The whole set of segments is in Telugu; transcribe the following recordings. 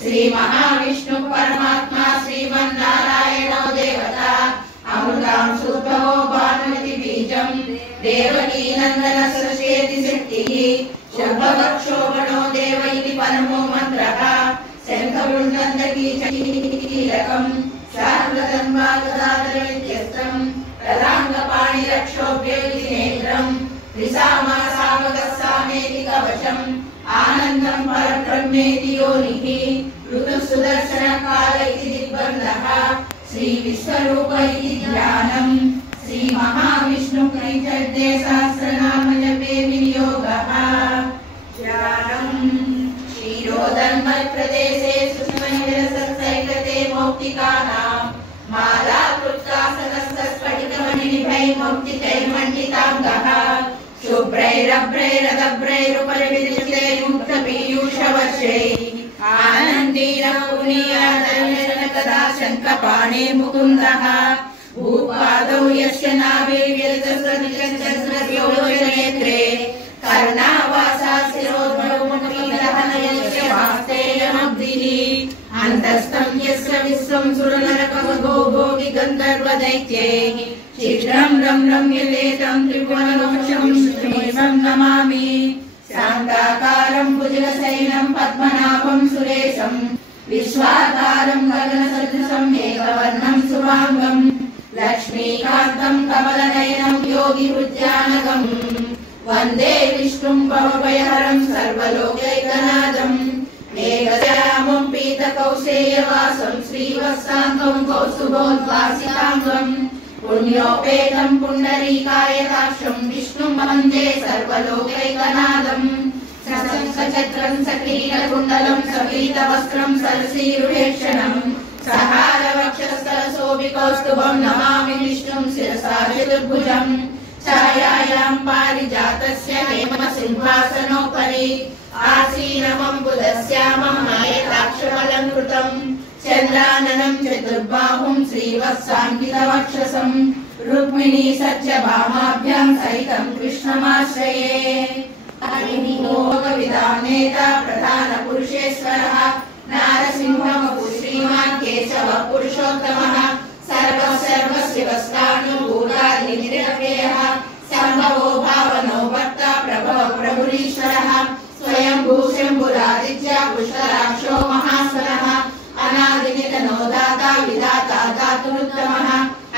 श्री महाविष्णु परमात्मा श्रीमन्नारायणो देवता अमृतां सुप्रभो भानुमति बीजं देवकी नंदन सृष्टेति शक्तिः शुभवक्षोभणो देव इति परमो मन्त्रः शङ्खवृन्दकी कीलकं शार्ङ्गधर्मागदाधरविद्यस्तं रथाङ्गपाणिरक्षोभ्येति नेत्रं त्रिसामासावगस्सामेति कवचम् आनन्दं परब्रह्मेति योनिः ऋतुसुदर्शनकाल इति दिग्बन्धः श्री विश्वरूप इति ध्यानं श्री महाविष्णु कैचर्ये सहस्रनाम जपे विनियोगः ध्यानं क्षीरोदर्म प्रदेशे सुष्मैरसत्सैकते मौक्तिकानां माला कृत्कासनस्फटिकमणिनिभै मौक्तिकैर्मण्डिताङ्गः शुभ्रैरभ्रैरदभ्रैरुपरिविदितैर्मुक्तपीयूषवर्षैः आनन्दीरपुनीयादर्शनकदा शङ्खपाणे मुकुन्दः भूपादौ यस्य नाभिव्यतितस्रतिशतस्रयोजनेत्रे कर्णावासा शिरोद्भवमुखीदहनयस्य वास्तेयमब्धिः अन्तस्थं यस्य विश्वं सुरनरकमगो भोगिगन्धर्वदैत्यैः शीघ्रं रं रम्यलेतं त्रिभुवनवक्षं विष्णुमेवं नमामि शान्ताकारं भुजगशयनं पद्मनाभं सुरेशं विश्वाकारं गगनसदृशं मेघवर्णं शुभांगं लक्ष्मीकान्तं कमलनयनं योगिहृद्यानगं वन्दे विष्णुं भवभयहरं सर्वलोकैकनाथं मेघश्यामं पीतकौशेयवासं श्रीवत्साङ्गं कौस्तुभोद्भासिताङ्गं पुण्योपेतं पुण्डरीकायताक्षं विष्णुं वन्दे सर्वलोकैकनाथं सशङ्खचक्रं सकिरीटकुण्डलं सपीतवस्त्रं सरसीरुहेक्षणं सहारवक्षस्थलशोभिकौस्तुभं नमामि विष्णुं शिरसा चतुर्भुजं छायायां पारिजातस्य हेमसिंहासनोपरि आसीनमम्बुदश्यामं मायताक्षमलङ्कृतं चन्द्राननं चतुर्बाहुं श्रीवत्साङ्कितवक्षसं रुक्मिणी सत्यभामाभ्यां सहितं कृष्णमाश्रये हरिनिमोगविदानेता प्रधानपुरुषेश्वरः नारसिंहवपु श्रीमान् केशवः पुरुषोत्तमः सर्वशिवस्वानुभूतादिनिरव्ययः सम्भवो भावनो भक्ता प्रभव प्रभुरीश्वरः स्वयंभू शम्भुरादित्य पुष्कराक्षो महास्वरः अनादिनिधनो दाता विधाता धातुरुत्तमः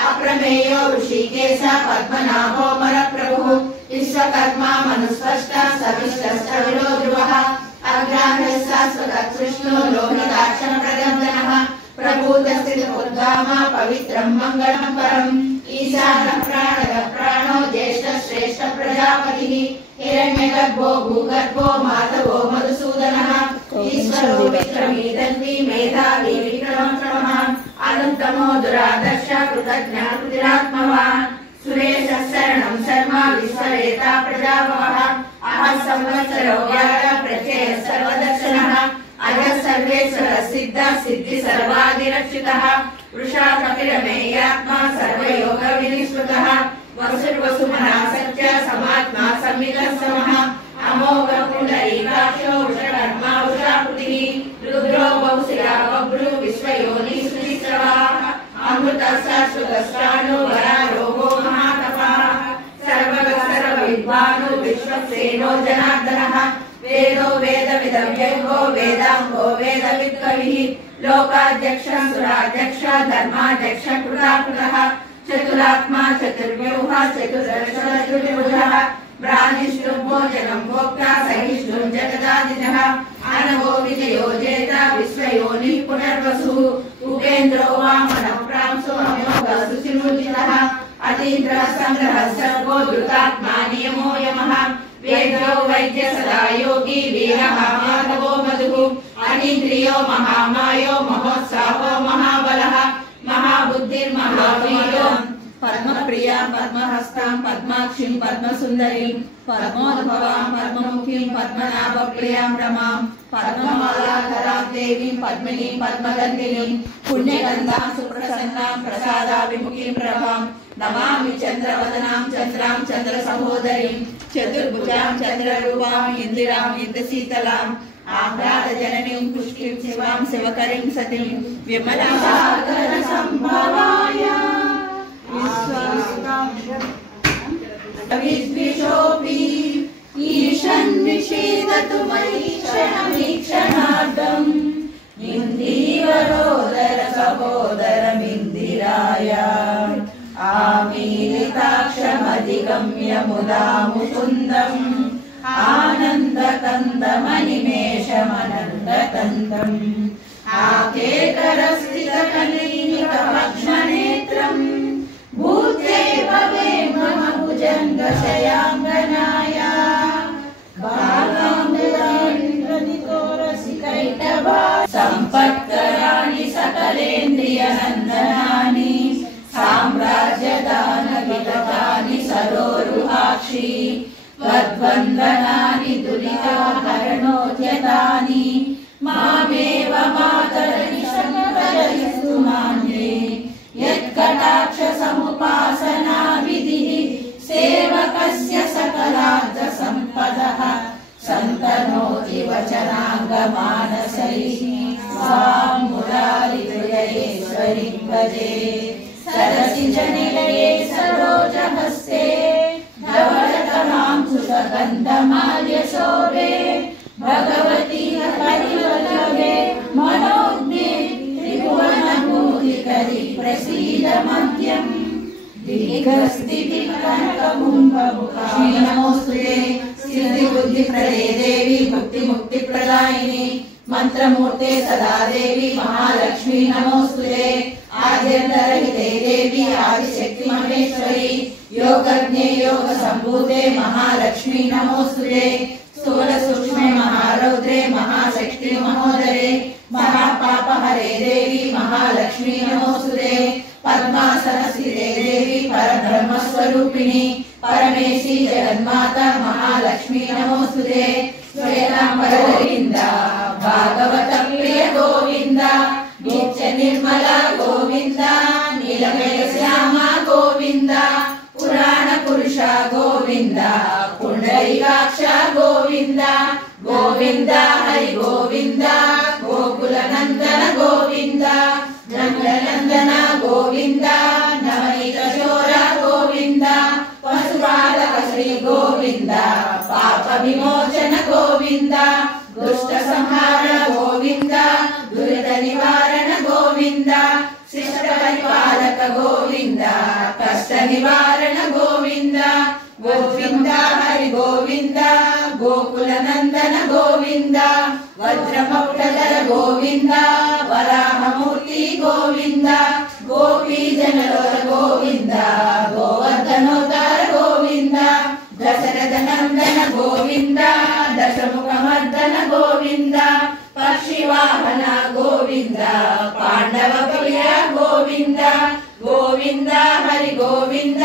अप्रमेयो ऋषिकेश पद्मनाभो मरप्रभुः विश्वकर्मा मनुस्पष्टा सविष्टस्तविरो ध्रुवः अग्राह्यः शाश्वतकृष्णो लोहिताक्षं प्रदन्दनः प्रभूतस्थितोद्गामा पवित्रं मङ्गलं परम् ईशानः प्राणः प्राणो ज्येष्ठः श्रेष्ठः प्रजापतिः हिरण्यगर्भो भूगर्भो माधवो मधुसूदनः ईश्वरो विक्रमी दन्वी मेधावी विक्रमः अनुत्तमो दुरादर्श कृतज्ञः कृतिरात्मवान् सुरेशः शरणं शर्मा विश्ववेता प्रजाभवः अहः संवत्सरो व्याळ प्रत्ययः सर्वदर्शनः अजः सर्वेश्वर सिद्ध सिद्धि सर्वादिरक्षितः वृषा कपिलमेयात्मा सर्वयोग विनिष्कृतः वसुर्वसुमनः सत्य समात्मा सम्मितः समः अमोघ पुण्डरीकाक्षो वृषकर्मा वृषाकृतिः रुद्रो बहुशिरा बभ्रु विश्वयोनिः सुचिस्रवाः अमृतः शाश्वतस्त्राणो वरारोगो महातपः सर्वगः सर्वविद्वानो विश्वक्सेनो जनार्दनः वेदो वेदविदव्यङ्गो वेदाङ्गो वेदवित्कविः लोकाध्यक्षः सुराध्यक्षः धर्माध्यक्ष कृताकृतः चतुरात्मा चतुर्व्यूह चतुर्दर्शनचतुर्भुजः ब्राह्मणो भोक्ता सहिष्णुः जगदादिजः आनवो विजयो जेता विश्वयोनिः पुनर्वसुः उपेन्द्रो वामनः प्रांशो अमोघः सुचिर्मुचितः अतीन्द्रः संग्रहः सर्गो धृतात्मा नियमो यमः वेदो वैद्य सदा योगी वीरः माधवो मधुः अनीन्द्रियो महामायो महोत्साहो महाबलः महाबुद्धिर्महावीरो पद्मप्रियां पद्महस्तां पद्माक्षीं पद्मसुन्दरीं पद्मोद्भवां पद्ममुखीं पद्मनाभप्रियां रमां पद्ममालाधरां देवीं पद्मिनीं पद्मगन्धिनीं पुण्यगन्धां सुप्रसन्नां प्रसादाभिमुखीं प्रभां నమామి చంద్రవదనాం చంద్రాం చంద్ర సహోదరీం చతుర్భుజాం చంద్రరూపాం ఇందిరాం ఇంద్రశీతలాం ఆహ్లాద జననీం పుష్టిం శివాం శివకరీం సతీం విమలా సాగర సంభవాయ విద్విషోపి ఈశన్ విషేదతు మరీక్షణమీక్షణార్థం ఇందీవరోదర సహోదరమిందిరాయ ఆమీలితాక్షమధిగమ్య ముదా ముకుందం ఆనందకందమనిమేషమనందతంతం ఆకేకరస్థితకనైనికమక్ష్మనేత్రం భూత్యైవ వేమమ భుజంగశయాంగనాయ సంపత్కరాణి సకలేంద్రియనందనాని సామ్రాజ్యదాన విగతాని సరోరుహాక్షి వద్వందనాని దురితాహరణోద్యతాని మామేవ మాతరని శంకరయస్తు మాన్యే యత్కటాక్ష సముపాసనా విధిః సేవకస్య సకలార్థ సంపదః సంతనోతి వచనాంగమానసైః స్వాం మురారిహృదయేశ్వరీం భజే సరసిజనిలయే సరోజహస్తే ధవళతమాం సుగంధమాల్యశోభే భగవతి హరివల్లభే మనోజ్ఞే త్రిభువనమూలికరి ప్రసీద మధ్యం దీర్ఘస్థితి కనకకుంభముఖీ నమోస్తుతే సిద్ధి బుద్ధి ప్రదే దేవి భక్తి ముక్తి ప్రదాయిని మంత్రమూర్తే సదా దేవి మహాలక్ష్మీ నమోస్తుతే ఆద్యంతరహితే దేవి ఆదిశక్తి మహేశ్వరి యోగజ్ఞే యోగ సంభూతే మహాలక్ష్మీ నమోస్తుతే స్థూల సూక్ష్మే మహారౌద్రే మహాశక్తి మహోదరే మహాపాపహరే దేవి మహాలక్ష్మీ నమోస్తుతే పద్మాసనస్థితే దేవి పరబ్రహ్మస్వరూపిణి పరమేశి జగన్మాత మహాలక్ష్మీ నమోస్తుతే శ్వేతాంబర గోవింద భాగవత ప్రియ గోవింద నిత్య నిర్మల గోవింద నీలమేఘ శ్యామ గోవింద పురాణ పురుష గోవింద పుండరీకాక్ష గోవింద గోవింద హరి గోవింద గోకుల నందన గోవింద నందనందన గోవింద నవనీత శోర గోవింద పశుపాలక శ్రీ గోవింద పాప విమోచన గోవింద దుష్ట సంహార గోవింద దురిత నివారణ గోవింద శిష్ట పరిపాలక గోవింద కష్ట నివారణ గోవింద గోవింద హరి గోవింద గోకుల నందన గోవింద వజ్రమౌళధర గోవింద వరాహమూర్తి గోవింద గోపీ జనలోర గోవింద గోవర్ధనోద్ధార గోవింద దశరథ నందన గోవింద దశముఖమర్దన గోవింద పక్షివాహన గోవింద పాండవ ప్రియ గోవింద గోవింద హరి గోవింద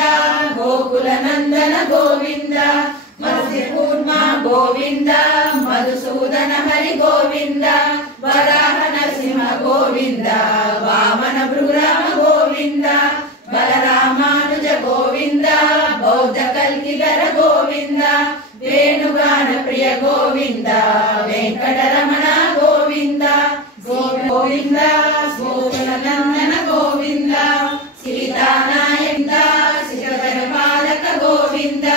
గోకుల నందన గోవింద మత్స్యకూర్మ గోవింద మధుసూదన హరి గోవింద వరాహ నరసింహ గోవింద వామన భృగురామ గోవింద బలరామానుజ గోవింద బౌద్ధ కల్కిధర గోవింద వేణుగాన ప్రియ గోవింద వెంకటరమణ గోవింద గోవింద గోకుల నందన గోవింద సీతానాయంద శిశుధర పాలక గోవింద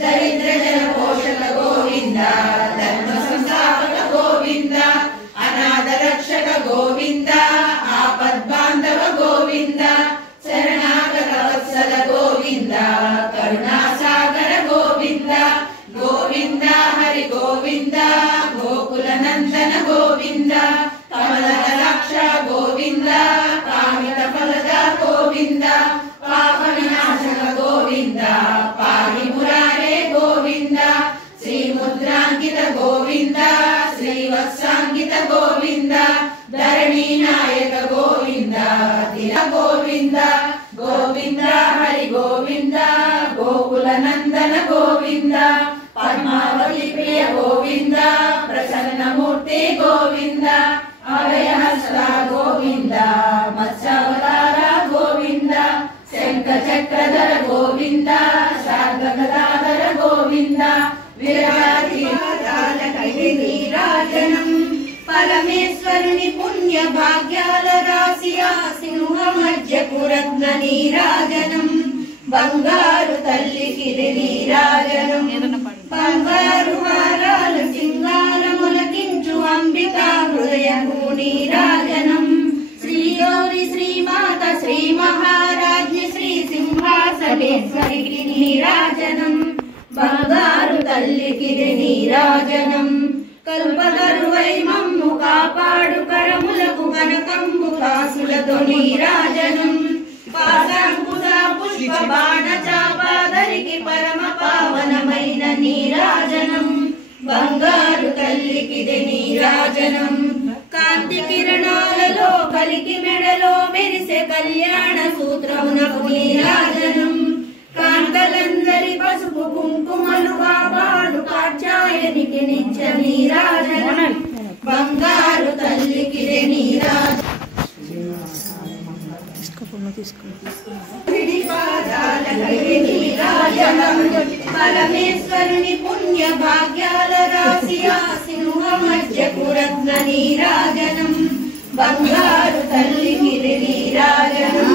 దరిద్ర జన పోషక గోవింద ధర్మ సంస్థాపక గోవింద అనాథ రక్షక గోవింద ఆపద్బాంధవ గోవింద శరణాగత వత్సల గోవింద కరుణాసాగర గోవింద గోవింద హరి గోవింద గోకుల నందన గోవింద కమలదలాక్ష గోవింద కామిత ఫలద గోవింద పాప వినాశక గోవింద పాహి మురారే గోవింద శ్రీముద్రాంకిత గోవింద శ్రీవత్సాంకిత గోవింద ధరణీ నాయక గోవింద దిన గోవింద గోవింద హరి గోవింద గోకుల నందన గోవింద పద్మావతి ప్రియ గోవింద ప్రసన్నమూర్తి గోవింద అభయహస్త గోవింద మత్స్యావతార గోవింద శంఖ చక్ర చక్రధర గోవింద శార్గగదాధర గోవింద విరాజనం పరమేశ్వరుని పుణ్య భాగ్యాల రాశియా సింహ మధ్యకు రత్న నీరాజనం బంగారు తల్లికి నీరాజనం బంగారు హారాల సింగారములకించు అంబికా హృదయము నీరాజనం శ్రీ గౌరి శ్రీమాత శ్రీ మహారాజ్ఞి శ్రీ సింహాసనేశ్వరికి నీరాజనం బంగారు తల్లికి నీరాజనం కల్పతరువై మమ్ము కాపాడు కరములకు కనకంబు కాసులతో నీరాజనం పాశాంకుశ పుష్ప బాణ చాపాదరికి పరమ పావనమైన నీరాజనం బంగారు తల్లికి నీరాజనం కాంతి కిరణాలలో కలికి మెడలో మెరిసే కళ్యాణ సూత్రమునకు నీరాజనం కాంతలందరి పసుపు కుంకుమలు కాపాడు కాచాయనికి నిత్య నీరాజనం బంగారు తల్లికి నీరాజనం పరమేశ్వరుని పుణ్య భాగ్యాల రాశియా సింహ మధ్యకు రత్న నీరాజనం బంగారు తల్లికి నీరాజనం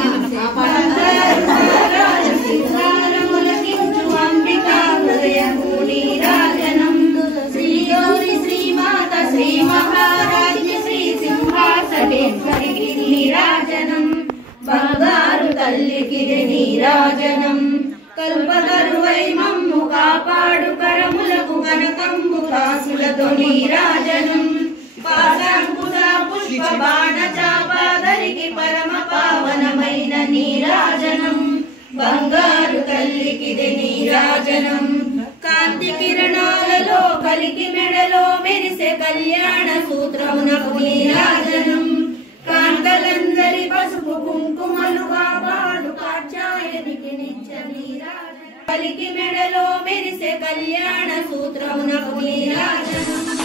బంగారు హారాల సింగారములకించు అంబికా హృదయము నీరాజనం శ్రీ గౌరి శ్రీమాత శ్రీ మహారాజ్ఞి శ్రీ సింహాసనేశ్వరికి నీరాజనం బంగారు తల్లికి నీరాజనం కల్పతరువై మమ్ము కాపాడు కరములకు కనకంబు కాసులతో నీరాజనం పాశాంకుశ పుష్ప బాణ చాపాదరికి పరమ పావనమైన నీరాజనం బంగారు తల్లికి నీరాజనం కాంతి కిరణాలలో కలికి మెడలో మెరిసే కళ్యాణ సూత్రమునకు నీరాజనం కాంతలందరి పసుపు కుంకుమలు కాపాడు కాచాయనికి నిత్య నీరాజనం కలికి మెడలో మెరిసే కళ్యాణ సూత్రమునకు నీరాజనం